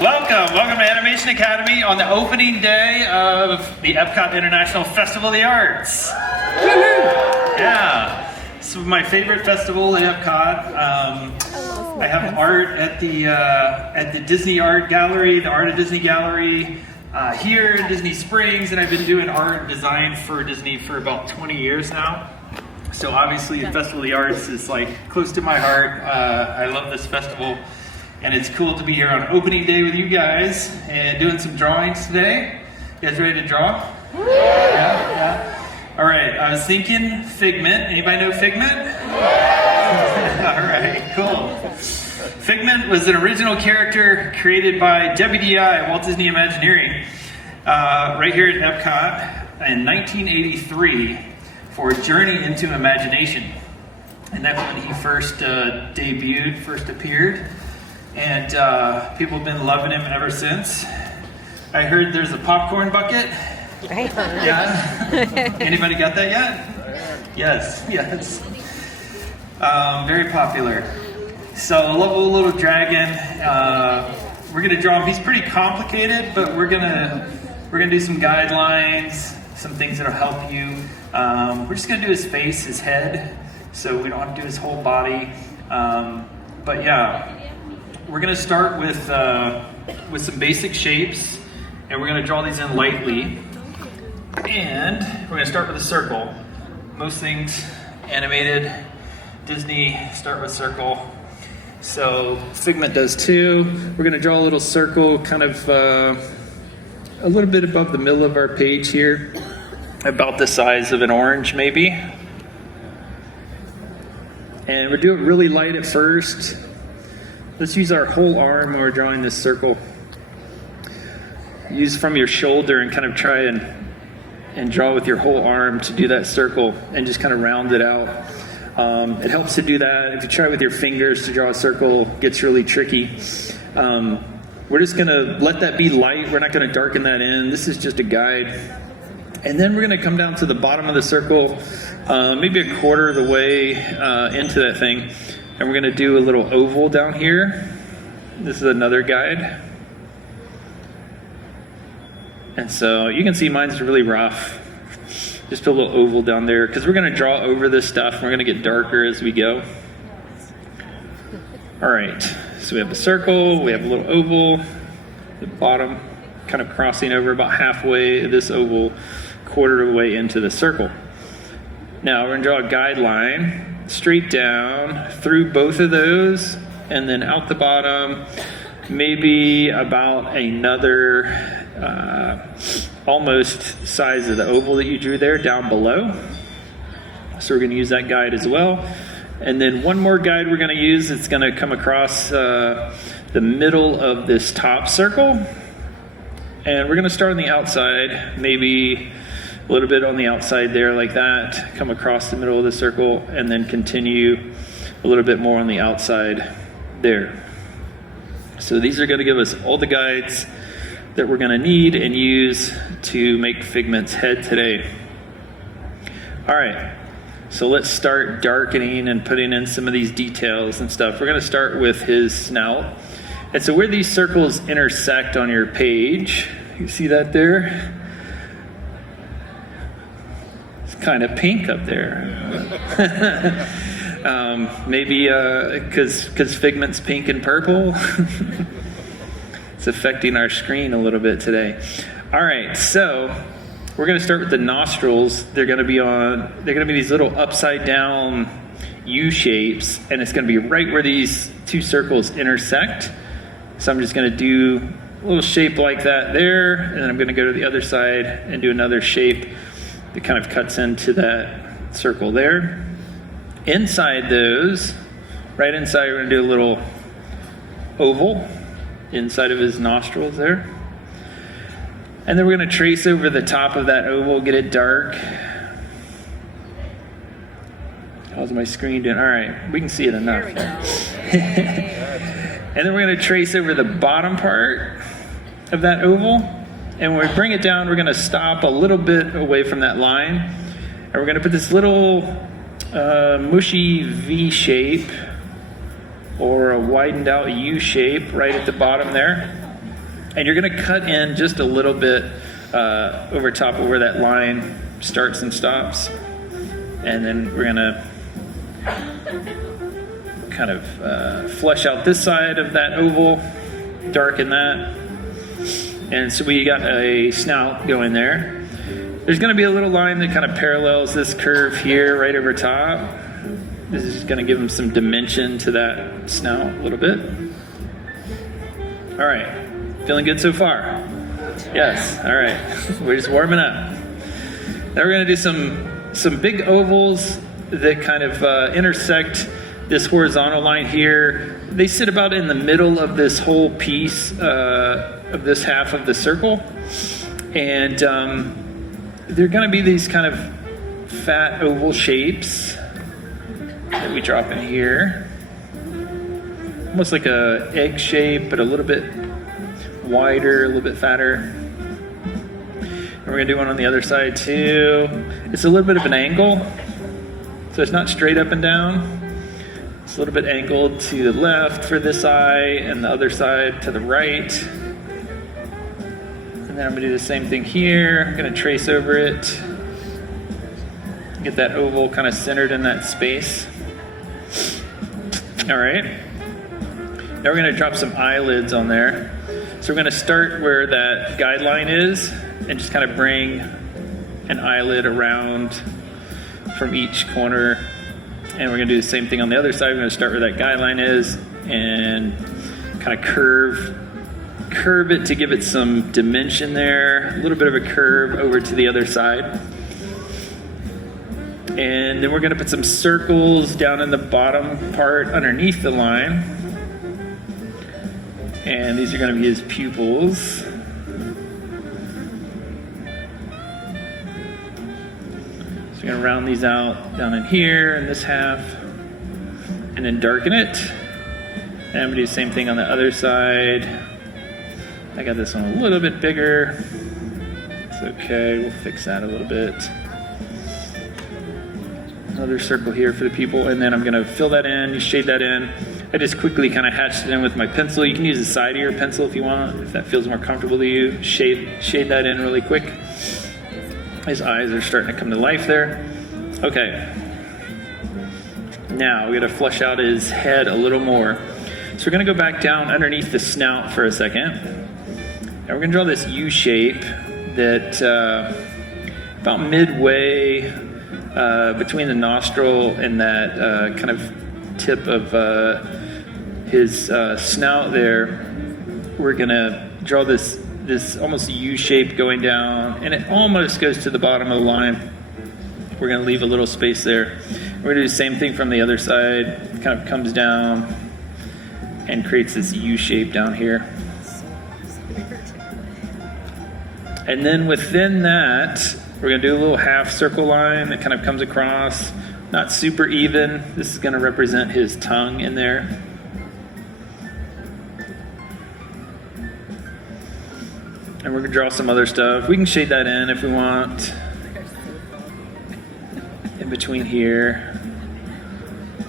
Welcome to Animation Academy on the opening day of the Epcot International Festival of the Arts. Yeah, this is my favorite festival at Epcot. I have art at the Disney Art Gallery, the Art of Disney Gallery here in Disney Springs, and I've been doing art and design for Disney for about 20 years now. So obviously the Festival of the Arts is like close to my heart. I love this festival. And it's cool to be here on opening day with you guys and doing some drawings today. You guys ready to draw? Yeah. All right, I was thinking Figment. Anybody know Figment? All right, cool. Figment was an original character created by WDI, Walt Disney Imagineering, right here at Epcot in 1983 for Journey into Imagination. And that's when he first debuted, first appeared. And people have been loving him ever since. I heard there's a popcorn bucket. Yeah. Anybody got that yet? Yes. Very popular. So a little dragon. We're gonna draw him. He's pretty complicated, but we're gonna do some guidelines, some things that'll help you. We're just gonna do his face, his head, so we don't have to do his whole body. But yeah. We're going to start with some basic shapes, and we're going to draw these in lightly. And we're going to start with a circle. Most things animated, Disney start with circle. So Figment does too. We're going to draw a little circle, kind of a little bit above the middle of our page here, about the size of an orange maybe. And we'll do it really light at first. Let's use our whole arm when we're drawing this circle. Use from your shoulder and kind of try and draw with your whole arm to do that circle and just kind of round it out. It helps to do that. If you try with your fingers to draw a circle, it gets really tricky. We're just gonna let that be light. We're not gonna darken that in. This is just a guide. And then we're gonna come down to the bottom of the circle, maybe a quarter of the way into that thing. And we're going to do a little oval down here. This is another guide. And so you can see mine's really rough. Just put a little oval down there because we're going to draw over this stuff. We're going to get darker as we go. All right, so we have a circle, we have a little oval, the bottom kind of crossing over about halfway of this oval, quarter of the way into the circle. Now we're going to draw a guideline straight down through both of those and then out the bottom, maybe about another almost size of the oval that you drew there down below. So we're going to use that guide as well. And then one more guide we're going to use. It's going to come across the middle of this top circle. And we're going to start on the outside, maybe a little bit on the outside there like that, come across the middle of the circle, and then continue a little bit more on the outside there. So these are going to give us all the guides that we're going to need and use to make Figment's head today. All right, so let's start darkening and putting in some of these details and stuff. We're going to start with his snout. And so where these circles intersect on your page, you see that there? Kind of pink up there. Maybe because Figment's pink and purple. It's affecting our screen a little bit today. All right, so we're going to start with the nostrils. They're going to be these little upside down U shapes, and it's going to be right where these two circles intersect. So I'm just going to do a little shape like that there, and then I'm going to go to the other side and do another shape. It kind of cuts into that circle there. Inside those, right inside, we're going to do a little oval inside of his nostrils there. And then we're going to trace over the top of that oval, get it dark. How's my screen doing? All right, we can see it enough. There we go. And then we're going to trace over the bottom part of that oval. And when we bring it down, we're going to stop a little bit away from that line. And we're going to put this little mushy V shape or a widened out U shape right at the bottom there. And you're gonna cut in just a little bit over top of where that line starts and stops. And then we're gonna kind of flesh out this side of that oval, darken that. And so we got a snout going there. There's gonna be a little line that kind of parallels this curve here right over top. This is gonna give them some dimension to that snout a little bit. All right, feeling good so far? Yes, all right, we're just warming up. Now we're gonna do some big ovals that kind of intersect this horizontal line here. They sit about in the middle of this whole piece of this half of the circle. And they're gonna be these kind of fat oval shapes that we drop in here. Almost like a egg shape, but a little bit wider, a little bit fatter. And we're gonna do one on the other side too. It's a little bit of an angle, so it's not straight up and down. It's a little bit angled to the left for this eye and the other side to the right. And then I'm gonna do the same thing here. I'm gonna trace over it. Get that oval kind of centered in that space. All right. Now we're gonna drop some eyelids on there. So we're gonna start where that guideline is and just kind of bring an eyelid around from each corner. And we're gonna do the same thing on the other side. We're gonna start where that guideline is and kind of curve it to give it some dimension there. A little bit of a curve over to the other side. And then we're gonna put some circles down in the bottom part underneath the line. And these are gonna be his pupils. So we're gonna round these out down in here in this half and then darken it. And I'm gonna do the same thing on the other side. I got this one a little bit bigger. It's okay, we'll fix that a little bit. Another circle here for the pupil, and then I'm gonna fill that in, you shade that in. I just quickly kind of hatched it in with my pencil. You can use the side of your pencil if you want, if that feels more comfortable to you. Shade that in really quick. His eyes are starting to come to life there. Okay. Now we gotta flush out his head a little more. So we're gonna go back down underneath the snout for a second. And we're gonna draw this U shape that about midway between the nostril and that kind of tip of his snout there. We're gonna draw this almost U shape going down, and it almost goes to the bottom of the line. We're gonna leave a little space there. We're gonna do the same thing from the other side. It kind of comes down and creates this U shape down here. And then within that, we're gonna do a little half circle line that kind of comes across, not super even. This is gonna represent his tongue in there. And we're gonna draw some other stuff. We can shade that in if we want. In between here.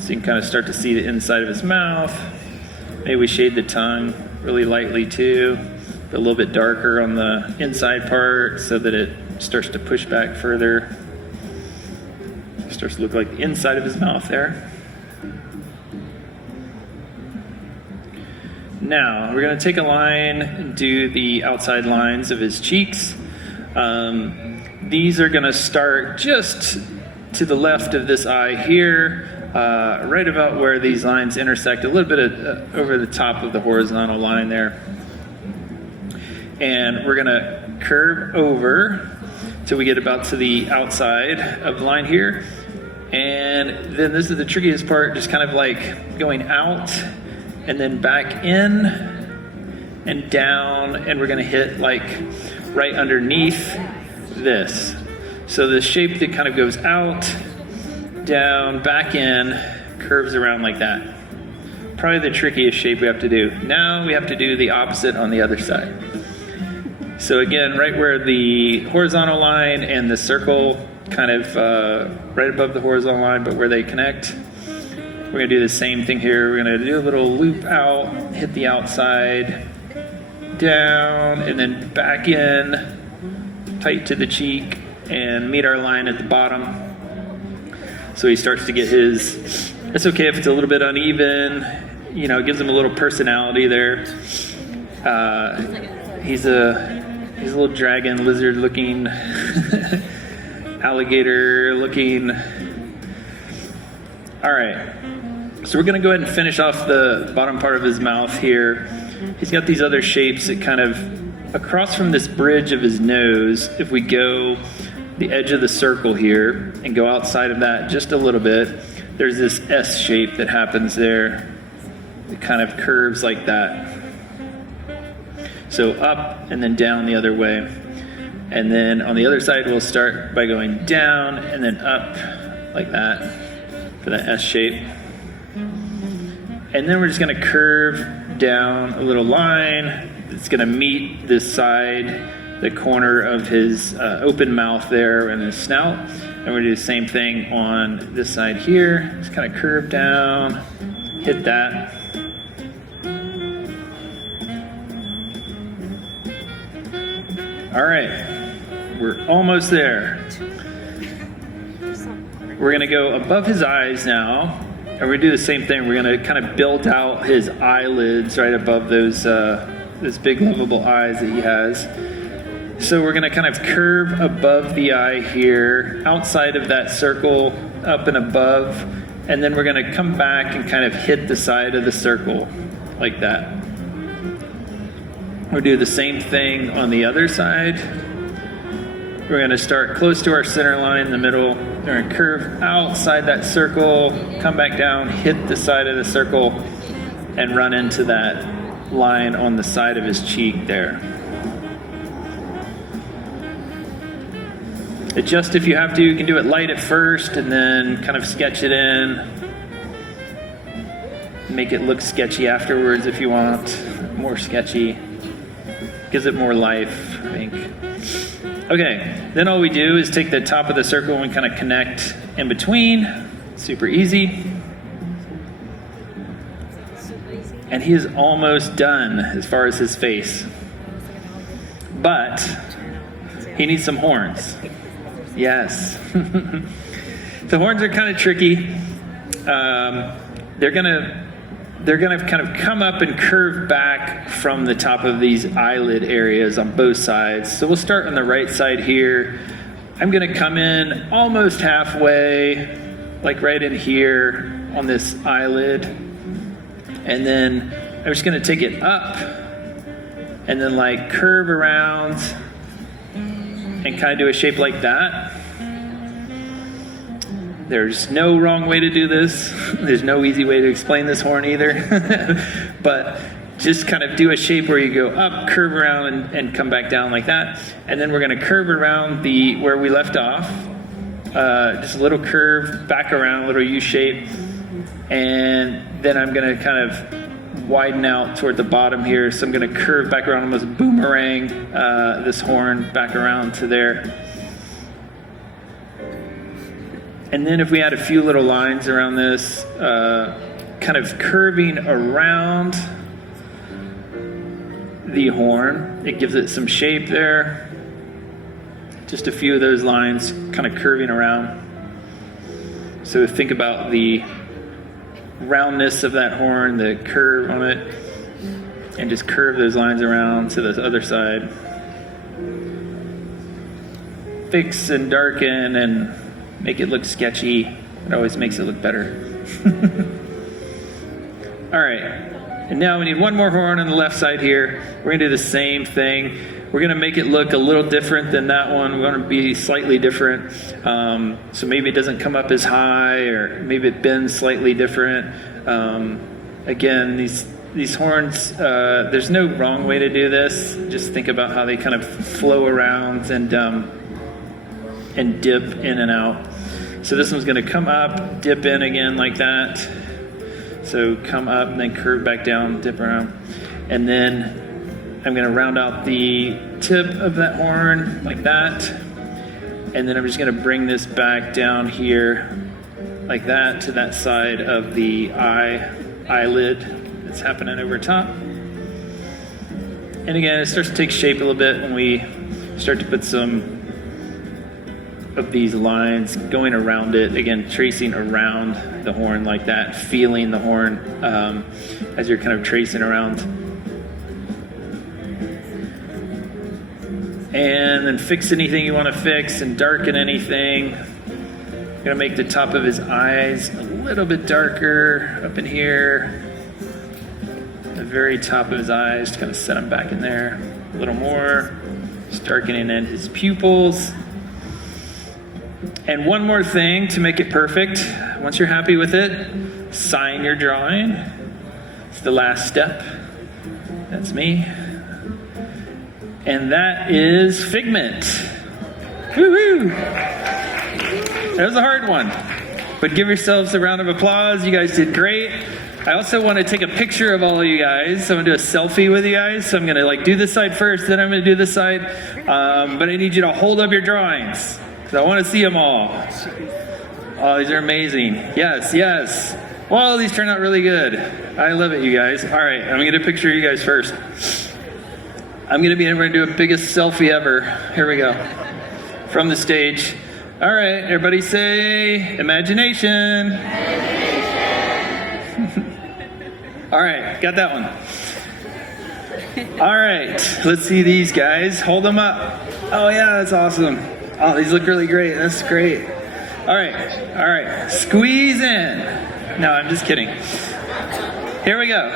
So you can kind of start to see the inside of his mouth. Maybe we shade the tongue really lightly too, but a little bit darker on the inside part so that it starts to push back further. It starts to look like the inside of his mouth there. Now, we're going to take a line and do the outside lines of his cheeks. These are going to start just to the left of this eye here, right about where these lines intersect, a little bit over the top of the horizontal line there. And we're going to curve over till we get about to the outside of the line here. And then this is the trickiest part, just kind of like going out and then back in and down, and we're gonna hit like right underneath this. So the shape that kind of goes out, down, back in, curves around like that. Probably the trickiest shape we have to do. Now we have to do the opposite on the other side. So again, right where the horizontal line and the circle kind of right above the horizontal line, but where they connect, we're gonna do the same thing here. We're gonna do a little loop out, hit the outside, down, and then back in, tight to the cheek, and meet our line at the bottom. So he starts to get his, it's okay if it's a little bit uneven, you know, it gives him a little personality there. He's a little dragon, lizard looking, alligator looking. All right, so we're gonna go ahead and finish off the bottom part of his mouth here. He's got these other shapes that kind of, across from this bridge of his nose, if we go the edge of the circle here and go outside of that just a little bit, there's this S shape that happens there. It kind of curves like that. So up and then down the other way. And then on the other side, we'll start by going down and then up like that for that S shape. And then we're just gonna curve down a little line. It's gonna meet this side, the corner of his open mouth there and his snout. And we're gonna do the same thing on this side here. Just kind of curve down, hit that. All right, we're almost there. We're gonna go above his eyes now, and we're gonna do the same thing. We're gonna kind of build out his eyelids right above those big lovable eyes that he has. So we're gonna kind of curve above the eye here, outside of that circle, up and above, and then we're gonna come back and kind of hit the side of the circle, like that. We'll do the same thing on the other side. We're gonna start close to our center line in the middle. We're gonna curve outside that circle, come back down, hit the side of the circle, and run into that line on the side of his cheek there. Adjust if you have to. You can do it light at first and then kind of sketch it in. Make it look sketchy afterwards if you want. More sketchy. Gives it more life, I think. Okay, then all we do is take the top of the circle and kind of connect in between. Super easy. And he is almost done as far as his face. But he needs some horns. Yes. The horns are kind of tricky. They're gonna kind of come up and curve back from the top of these eyelid areas on both sides. So we'll start on the right side here. I'm gonna come in almost halfway, like right in here on this eyelid. And then I'm just gonna take it up and then like curve around and kind of do a shape like that. There's no wrong way to do this. There's no easy way to explain this horn either. But just kind of do a shape where you go up, curve around, and come back down like that. And then we're going to curve around where we left off. Just a little curve back around, a little U shape. And then I'm going to kind of widen out toward the bottom here. So I'm going to curve back around, almost boomerang this horn back around to there. And then if we add a few little lines around this, kind of curving around the horn, it gives it some shape there. Just a few of those lines kind of curving around. So think about the roundness of that horn, the curve on it, and just curve those lines around to the other side. Fix and darken and make it look sketchy. It always makes it look better. All right, and now we need one more horn on the left side here. We're gonna do the same thing. We're gonna make it look a little different than that one. We're gonna be slightly different. So maybe it doesn't come up as high, or maybe it bends slightly different. Again, these horns, there's no wrong way to do this. Just think about how they kind of flow around and dip in and out. So this one's gonna come up, dip in again like that. So come up and then curve back down, dip around. And then I'm gonna round out the tip of that horn like that. And then I'm just gonna bring this back down here like that to that side of the eyelid that's happening over top. And again, it starts to take shape a little bit when we start to put some of these lines going around it. Again, tracing around the horn like that, feeling the horn as you're kind of tracing around. And then fix anything you want to fix and darken anything. I'm gonna make the top of his eyes a little bit darker up in here. The very top of his eyes, to kind of set him back in there a little more. Just darkening in his pupils. And one more thing to make it perfect. Once you're happy with it, sign your drawing. It's the last step. That's me. And that is Figment. Woo-hoo! That was a hard one. But give yourselves a round of applause. You guys did great. I also want to take a picture of all of you guys. So I'm going to do a selfie with you guys. So I'm going to do this side first, then I'm going to do this side. But I need you to hold up your drawings. I want to see them all. Oh, these are amazing. Yes, yes. Well, these turned out really good. I love it, you guys. All right, I'm going to get a picture of you guys first. We're going to do a biggest selfie ever. Here we go. From the stage. All right, everybody say imagination. All right, got that one. All right, let's see these guys. Hold them up. Oh, yeah, that's awesome. Oh, these look really great. That's great. All right. Squeeze in. No, I'm just kidding. Here we go.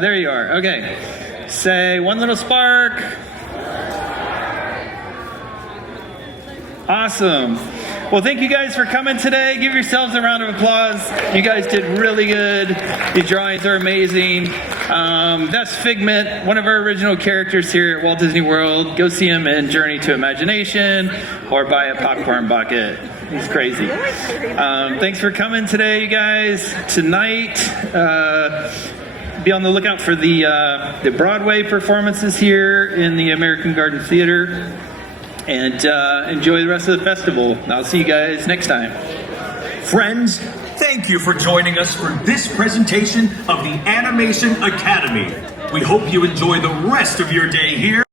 There you are. Okay. Say one little spark. Awesome. Well, thank you guys for coming today. Give yourselves a round of applause. You guys did really good. These drawings are amazing. That's Figment, one of our original characters here at Walt Disney World. Go see him in Journey to Imagination or buy a popcorn bucket. He's crazy. Thanks for coming today, you guys. Tonight, be on the lookout for the Broadway performances here in the American Garden Theater. And enjoy the rest of the festival. I'll see you guys next time. Friends, thank you for joining us for this presentation of the Animation Academy. We hope you enjoy the rest of your day here.